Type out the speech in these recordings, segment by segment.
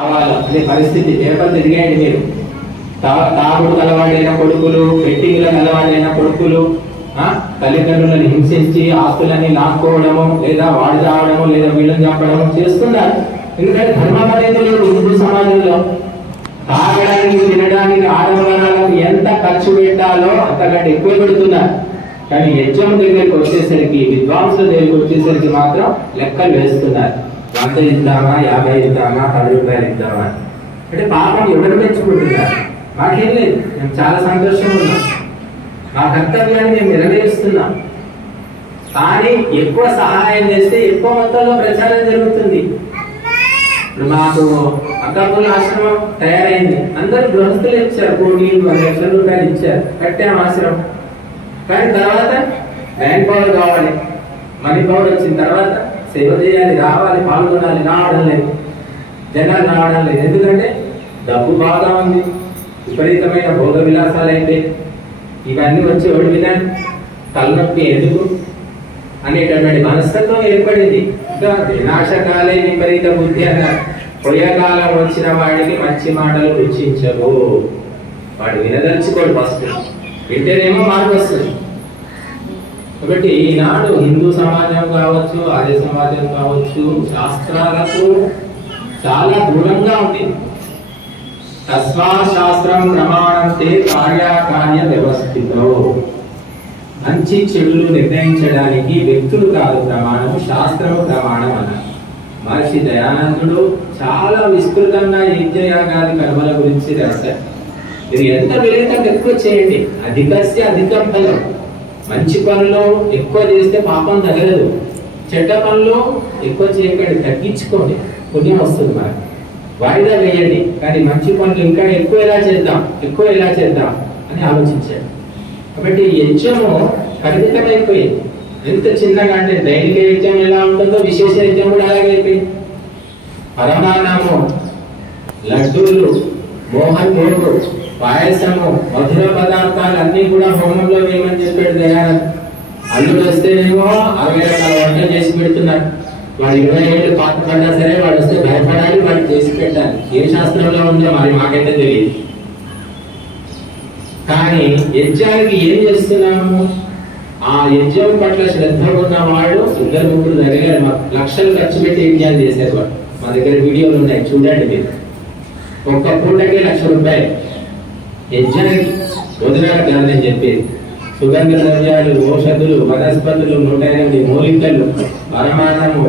అనే పరిస్థితి పేపర్ తిరిగాయండి మీరు. తాగుడు అలవాడైన కొడుకులు, బెట్టింగ్లకు అలవాడైన కొడుకులు తల్లిదండ్రులను హింసించి ఆస్తులని లాక్కోవడము, లేదా వాడి రావడము, లేదా వీళ్ళని చంపడము చేస్తున్నారు. ఎందుకంటే ధర్మం అనేది లేదు హిందూ సమాజంలో. తాగడానికి, తినడానికి, ఆడవాళ్ళకు ఎంత ఖర్చు పెట్టాలో అంతకంటే ఎక్కువ పెడుతున్నారు. కానీ యజ్ఞం దగ్గరికి వచ్చేసరికి, విద్వాంసుల దగ్గరికి వచ్చేసరికి మాత్రం లెక్కలు వేస్తున్నారు. 100 ఇద్దామా, 50 ఇద్దామా, 10 రూపాయలు ఇద్దామా అంటే పాపం ఎవరు పెంచుకుంటున్నారు? మాకేం లేదు, మేము చాలా సంతోషంగా ఉన్నాం, మా కర్తవ్యాన్ని మేము నెరవేరుస్తున్నాం. కానీ ఎక్కువ సహాయం చేస్తే ఎక్కువ మొత్తంలో ప్రచారం జరుగుతుంది. ఇప్పుడు మాకు అక్కాపుల ఆశ్రమం తయారైంది, అందరు గృహస్థులు ఇచ్చారు, 1 లక్షల రూపాయలు ఇచ్చారు, కట్టాము ఆశ్రమం. కానీ తర్వాత మ్యాన్ పవర్ కావాలి, మనీ పవర్ వచ్చిన తర్వాత సేవ చేయాలి, రావాలి, పాల్గొనాలి, రావడం లేదు, జనాలు రావడం లేదు. ఎందుకంటే డబ్బు బాగా ఉంది, విపరీతమైన భోగ విలాసాలు అయితే ఇవన్నీ వచ్చి ఒకటి వినాలి, తలనొప్పి ఎందుకు అనేటటువంటి మనస్తత్వం ఏర్పడింది. ఇంకా వినాశకాలే విపరీత బుద్ధి అన్నారు. పొయ్యకాలం వచ్చిన వాడికి మంచి మాటలు రుచించవు, వాడు వినదలుచుకోడు, ఫస్ట్ వింటేనేమో మార్పు వస్తుంది. కాబట్టి ఈనాడు హిందూ సమాజం కావచ్చు, ఆర్య సమాజం కావచ్చు, శాస్త్రాలకు చాలా దూరంగా ఉంది. తస్మాత్ శాస్త్రం ప్రమాణంతే కార్యకార్య వ్యవస్థితో. మంచి చెడులు నిర్ణయించడానికి వ్యక్తులు కాదు ప్రమాణము, శాస్త్రము ప్రమాణం అన్నారు. మహర్షి దయానందుడు చాలా విస్తృతంగా యజ్ఞయాగాది కర్మల గురించి రాశారు. మీరు ఎంత వీలైతే ఎక్కువ చేయండి, అధికస్య అధికం ఫలం. మంచి పనులు ఎక్కువ చేస్తే పాపం తగలదు, చెడ్డ పనులు ఎక్కువ చేయకండి, తగ్గించుకోండి, పుణ్యం వస్తుంది మనకు. వాయిదా వేయండి, కానీ మంచి పనులు ఇంకా ఎక్కువ ఎలా చేద్దాం అని ఆలోచించాడు. కాబట్టి యజ్ఞము పరిమితమైపోయింది. ఎంత చిన్నగా అంటే దైనిక యజ్ఞం ఎలా ఉంటుందో విశేష యజ్ఞం కూడా అలాగే అయిపోయింది. పరమాన్నము, లడ్డూలు, మోహన్ భోగు, పాయసము, మధుర పదార్థాలు అన్ని కూడా హోమంలో వేయమని చెప్పాడు దయానంద్. అల్లుడు వస్తేనేమో 60 రకాల వంటలు చేసి పెడుతున్నారు. వాడు 20 ఏళ్ళు పాత పడ్డా సరే వాడు వస్తే భయపడాలి, వాడికి చేసి పెట్టాలి. ఏ శాస్త్రంలో ఉందో మరి మాకైతే తెలియదు. కానీ యజ్ఞానికి ఏం చేస్తున్నాము? ఆ యజ్ఞం పట్ల శ్రద్ధ ఉన్న వాడు 2-3 దగ్గర లక్షలు ఖర్చు పెట్టి యజ్ఞాలు చేశారు. వాడు మా దగ్గర వీడియోలు ఉన్నాయి, చూడండి మీరు. ఒక్క పూటకే 1,00,000 రూపాయలు యజ్ఞానికి. వదిలాడు కాదు నేను చెప్పేది. సుగంధ ద్రవ్యాలు, ఔషధులు, వనస్పతులు, 108 మూలికలు, పరమాన్నము,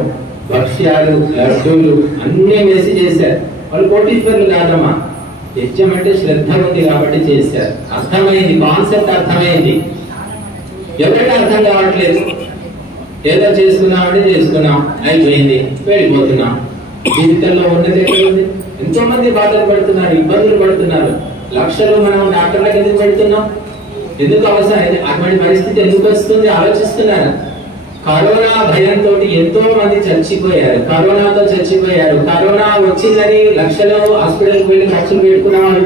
భక్ష్యాలు, లడ్డూలు అన్నీ వేసి చేశారు. వాళ్ళు కోటీశ్వరులు కాదమ్మా. యజ్ఞం అంటే శ్రద్ధ ఉంది కాబట్టి చేశారు. అర్థమైంది, కాన్సెప్ట్ అర్థమైంది. ఎవరికి అర్థం కావట్లేదు. ఏదో చేసుకున్నామంటే చేసుకున్నాం, అయిపోయింది, వెళ్ళిపోతున్నాం. జీవితంలో ఉన్నది ఎక్కడ ఉంది? ఎంతో మంది బాధలు పడుతున్నారు, ఇబ్బందులు పడుతున్నారు. లక్షలు మనం డాక్టర్లకు ఎందుకు పెడుతున్నాం? ఎందుకు అవసరం? అటువంటి పరిస్థితి ఎందుకు వస్తుంది ఆలోచిస్తున్నారు. కరోనా భయంతో ఎంతో మంది చచ్చిపోయారు, కరోనాతో చచ్చిపోయారు. కరోనా వచ్చిందని లక్షలు హాస్పిటల్కి వెళ్ళి ఖర్చులు పెట్టుకున్న వాళ్ళు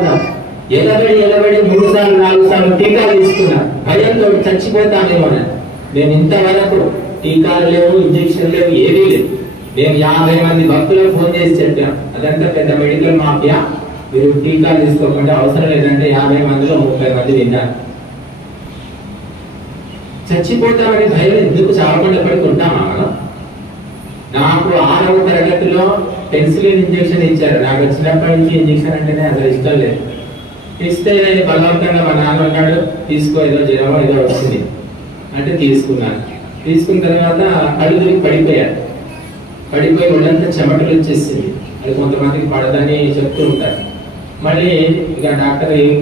ఎలబడి 3 సార్లు 4 సార్లు టీకాలు తీసుకున్నారు. భయంతో చచ్చిపోతామేమో. నేను ఇంతవరకు టీకాలు లేవు, ఇంజక్షన్ లేవు, ఏదీ లేదు. నేను 50 మంది భక్తులకు ఫోన్ చేసి చెప్పాను, అదంతా పెద్ద మెడికల్ మాఫియా, మీరు టీకాలు తీసుకోకుండా అవసరం లేదంటే 50 మందిలో 30 మంది విన్నారు. చచ్చిపోతామని భయం ఎందుకు చావకుండా పడుకుంటామా మనం? నాకు 6వ తరగతిలో పెన్సిలిన్ ఇంజక్షన్ ఇచ్చారు. నాకు వచ్చినప్పటి నుంచి ఇంజక్షన్ అంటేనే అసలు ఇష్టం లేదు. ఇస్తే బలవంతంగా మా నాన్న అన్నాడు, తీసుకో, ఏదో జ్వరమో ఏదో వచ్చింది అంటే తీసుకున్నాను. తీసుకున్న తర్వాత కళ్ళు తిరిగి పడిపోయి ఒళ్ళంతా చెమటలు వచ్చేసింది. అది కొంతమందికి పడదని చెప్తూ ఉంటారు. మళ్ళీ ఇక డాక్టర్ ఏం